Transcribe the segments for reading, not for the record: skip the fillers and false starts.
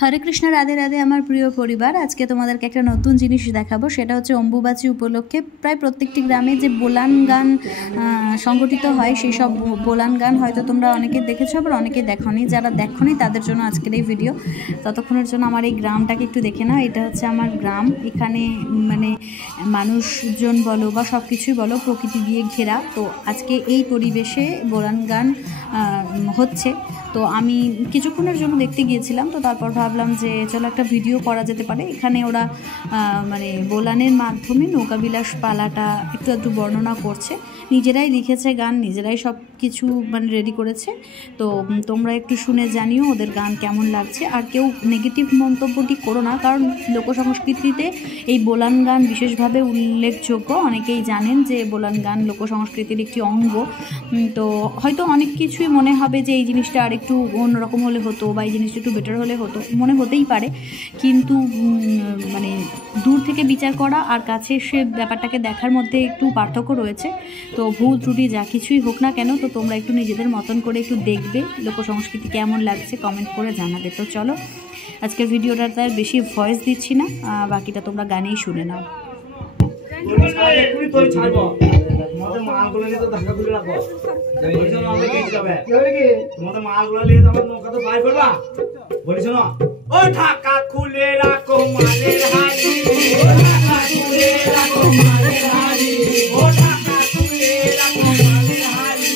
हरे कृष्ण राधे राधे आमार प्रिय परिवार आज के तुम्हादेरके एक नतून जिनिस देखाबो सेटा हच्छे अम्बुबाची उपलक्षे प्राय प्रत्येकटी ग्रामे जे बोलान गान संगठित हय सेई सब बोलान गान हयतो तोमरा अनेके देखेछो आबार अनेके देखोनी जारा देखोनी तादेर जोन्नो आजकेर एई भिडियो ततक्षणेर जोन्नो आमार एई ग्रामटाके एकटु देखे नाओ। एटा हच्छे आमार ग्राम एखाने माने मानुषजन बलो बा सबकिछुई बलो प्रकृति दिये घेरा। तो आजके एई परिवेशे बोलान गान হচ্ছে। তো আমি কিছুক্ষণের জন্য দেখতে গিয়েছিলাম, তো তারপর ভাবলাম যে চলো একটা ভিডিও করা যেতে পারে। এখানে ওরা মানে বোলানের মাধ্যমে নৌকাবিলাস পালাটা একটু একটু বর্ণনা করছে, নিজেরাই লিখেছে গান, নিজেরাই সব কিছু মানে রেডি করেছে। তো তোমরা একটু শুনে জানিও ওদের গান কেমন লাগছে। আর কেউ নেগেটিভ মন্তব্যটি করো না, কারণ লোকসংস্কৃতিতে এই বোলান গান বিশেষভাবে উল্লেখযোগ্য। অনেকেই জানেন যে বোলান গান লোকসংস্কৃতির একটি অঙ্গ। তো হয়তো অনেক কিছুই মনে হবে যে এই জিনিসটা আর একটু অন্যরকম হলে হতো বা এই জিনিসটা একটু বেটার হলে হতো, মনে হতেই পারে। কিন্তু মানে দূর থেকে বিচার করা আর কাছে এসে ব্যাপারটাকে দেখার মধ্যে একটু পার্থক্য রয়েছে। তো ভুল ত্রুটি যা কিছুই হোক না কেন, তো তোমরা একটু নিজেদের মতন করে একটু দেখবে, লোকসংস্কৃতি কেমন লাগছে কমেন্ট করে জানাবে। তো চলো আজকের ভিডিওটাতে আর বেশি ভয়েস দিচ্ছি না, বাকিটা তোমরা গানেই শুনে নাও। তোমাদের মালগুলো নিয়ে তো ঢাকা খুলে রাখো, বলিস না আমাকে গেছে যাবে তোমাদের মালগুলো নিয়ে তোমার নৌকা তো বাইর করবা, বলিস না ও ঢাকা খুলে রাখো মালের হাড়ি, ও ঢাকা খুলে রাখো মালের হাড়ি, ও ঢাকা খুলে রাখো মালের হাড়ি,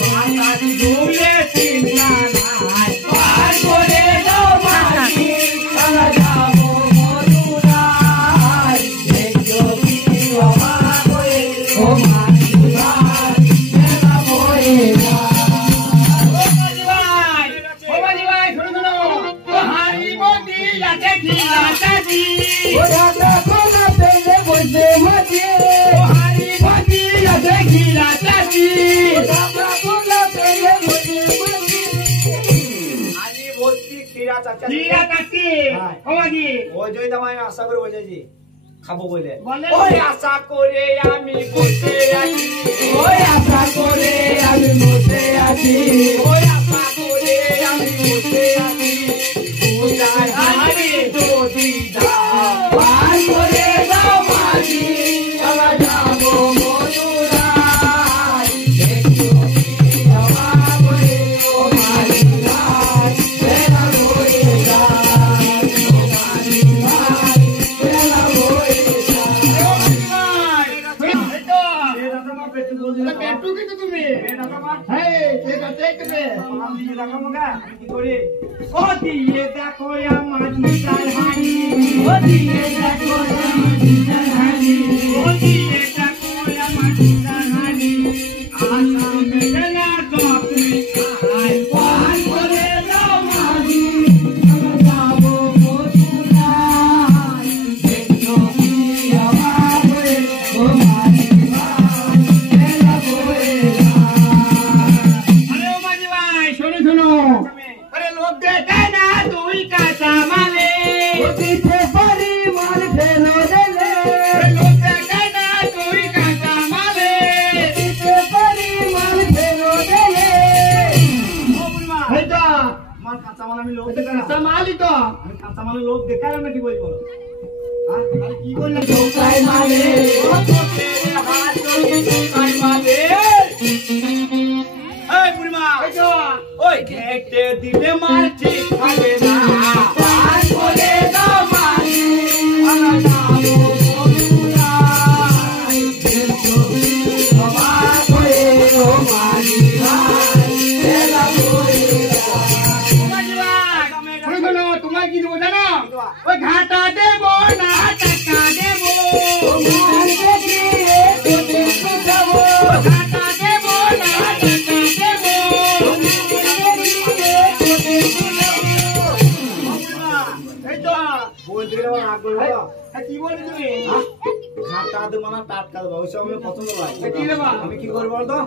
বাতাস ঝুলে চিন্তা নাই পার করে দাও মাঝি আমরা যাবো মধুরাই দেখো কি বাবা করে ও আশা করে বসেছি খাবো বলে, ওই আশা করে আমি বসে আছি, ওই আশা করে আমি বসে আছি, ওই আশা করে আমি বসে আছি, পূজার হাড়ি যদি দাও পার করে দাও মাঝি আমরা যাবো মধুরাই দেখো কি আমার বলে ও মাঝি ভাই বেলা বলে যায় ও মাঝি ভাই বেলা বলে লোক দেখার নাকি বই বলো কি বললে ঢোকাই মানে হাত ঢোকাই মানে এই বুড়িমা ওই ঘেটে দিলে মার ঠিক হবে না পার করে দাও মারি আমরা যাবো মধুরাই দেখো বাবা করে ও মারি ভাই বেলা বলে তোমার কি দেবো জানো? ওই ঘাটা দেবো না টাকা দেবো, ঘাটা দেবো না টাকা দেবো, এই তো বলতে গেলে আমার রাগ করবে। কি বললি তুমি? ঘাটা দেবো না টাটকা দেবো, ওইসব আমি পছন্দ পাই। আমি কি করবো বলতো?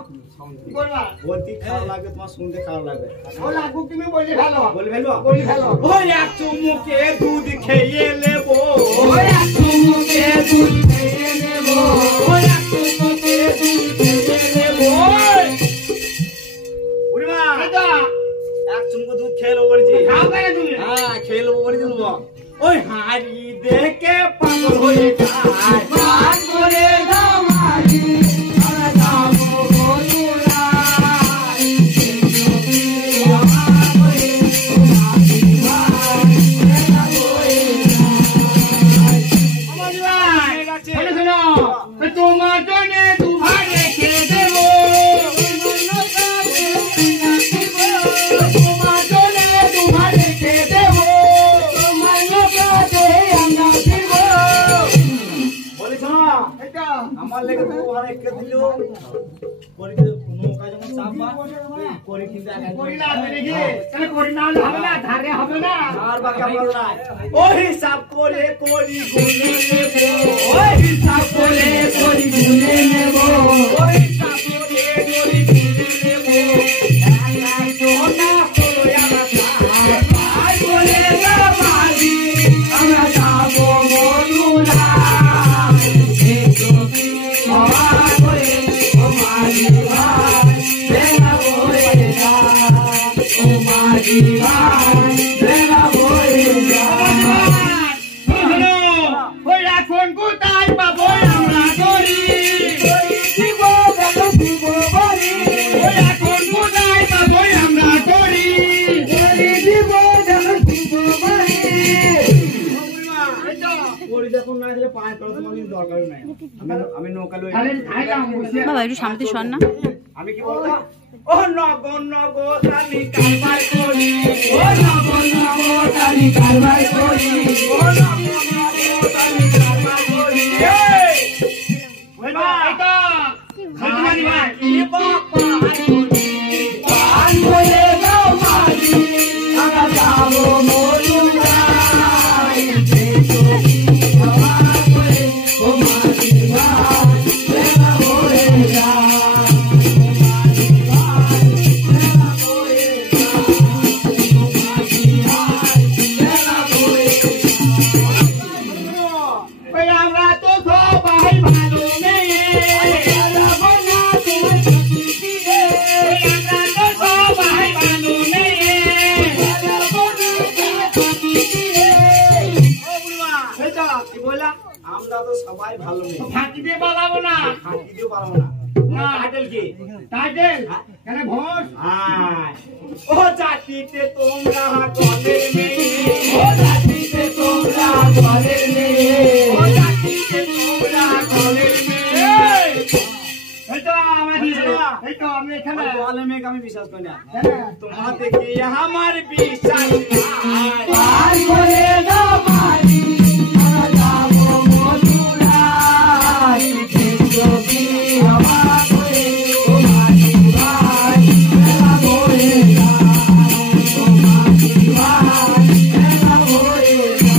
বলতে খারাপ লাগবে, তোমার শুনতে খারাপ লাগবে। তুমি বলি ফেলো, বলি ফেলবো, বলি ফেলো। ওই এক চুমুকে দুধ খেয়ে নেবো, ওই এক চুমুকে দুধ খেয়ে নেবো, ওই এক চুমুকে দুধ খেয়ে নেবো। বুড়িমা চুমকো দুধ খেয়ে নেবো বলেছি। খাও কেন তুমি? হ্যাঁ খেয়ে নেবো বলেছি নেবো। ওই হাড়ি দেখে পাগল হয়ে যায়। পান করে দাও মাঝি আমরা যাবো বন্ধুরাই তোমার জন্য দুবার রেখে দেবো তোমার জন্য দুবার রেখে দেবো তোমার নৌকাতে আমরা ফিরবো বলিস না এটা আমার লেগে তো ওখানে একে দিল করি নৌকা যখন চাপবা করি কিন্তু একাই করি না দেখি তাহলে করি না হলে হবে না ধারে হবে না আর বাকি আমার নাই ওই হিসাব করে করি গুনে নেব ওই হিসাব করে করি গুনে নেব ওই হিসাব করে করি গুনে নেব এক সোনা হলো আমার আর বলে দাও মাঝি আমরা যাবো বন্ধুরা একটু হওয়া করে ও মাঝি ভাই বেলা বলে যা ও মাঝি ভাই বেলা বলে যা ওই এখন কোথায় পাবো আমরা ধরি দিব দিব বলি ওই এখন কোথায় পাবো আমরা ধরি দিব দিব বলি করি যখন না দিলে পায়ে পড়া তোমার কিন্তু দরকারই নাই আমি নৌকা লই বাবা একটু সামনে শোন না। আমি কি বলবো ও নগর নগর আমি কারবার করি ও নগর নগর তালি কারবার করি ও নগর নগর আমি কারবার করি ওই ভাই তো খালি ভাই কি বাবা করি পান বলে দাও মাঝি আমরা যাবো মরুরাই দেখো হাওয়া করে ও মাঝি ভাই বেলা বলে যা আমরা তো সবাই ভালো মেয়ে আমরা তো সবাই ভালো মেয়ে কি বললা আমরা তো সবাই ভালো নেই ফাঁকি দিয়ে পালাবো না হাঁটি দিও পারবো না না। হাটেল কি টাইটেল কেন ঘোষ আয় ও জাতিতে তোমরা গলের মেয়ে ও জাতিতে তোমরা ঘরের মেয়ে ও জাতিতে তোমরা গলের মেয়ে এই তো আমার এই তো আমি এখানে গলের মেয়েকে আমি বিশ্বাস করি না হ্যাঁ। তোমার দেখি আমার বিশ্বাস নাই আর করে দাও মাঝি আমরা যাবো মধুরাই দেখো কি হওয়া করে ও মাঝি ভাই বেলা বলে যা ও মাঝি ভাই বেলা বলে যা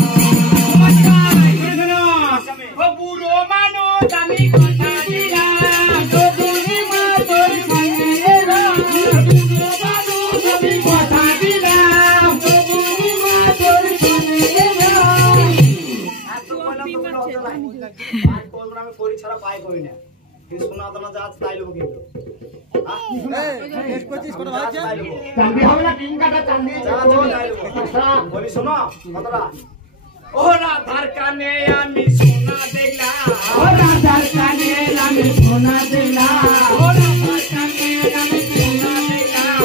ও বুড়ো মানুষ আমি কথা দিলাম তুমি মা তোর সঙ্গে এলাম বুড়ো মানুষ আমি কথা দিলাম তুমি মা তোর সঙ্গে এলাম এত বললাম তো কোনো অর্থ নাই পাই করবো না, আমি করি ছাড়া পাই করি না কিন্তু শোনা দানা যা আছে তাই লোক কিন্তু চাকরি হবে না তিন কাটা চাকরি বলি শোনো কথাটা ও রাধার কানে আমি সোনা দেখলাম ও রাজার কানে আমি সোনা দিলাম ও রাধার কানে আমি সোনা দেখলাম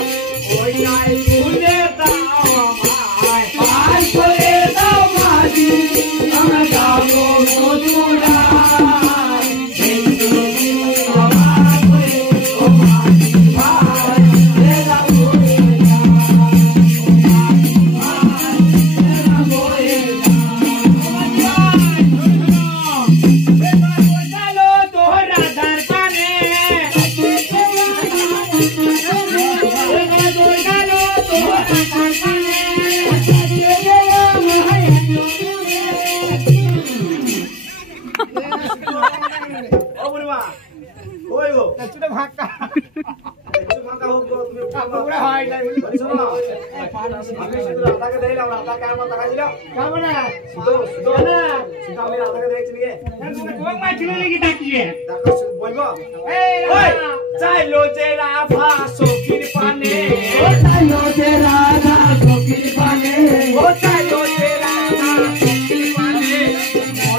ওই নাই ভুলে দাও আমায় পাই করে দাও মাঝি আমরা যাবো মধুরাই দেখো কি হওয়া করে ও মাঝি ভাই বেলা বলে যা ও মাঝি ভাই বেলা বলে যা তোর রাজার কানে ও বুড়িমা কই গো একটু ফাঁকা হোক গো তুমি পুরো হয় নাই বলি শোনো আমি শুধু রাধাকে দেখলাম রাধাকে আমার দেখা দিল যাবো না শুধু শুধু শুধু আমি রাধাকে দেখছি নাকি কোন মাছ ছিল নাকি তাকিয়ে দেখো শুধু বলবো এই ওই চাইলো যে রাধা সখীর পানে ও চাইলো যে রাধা Thank you.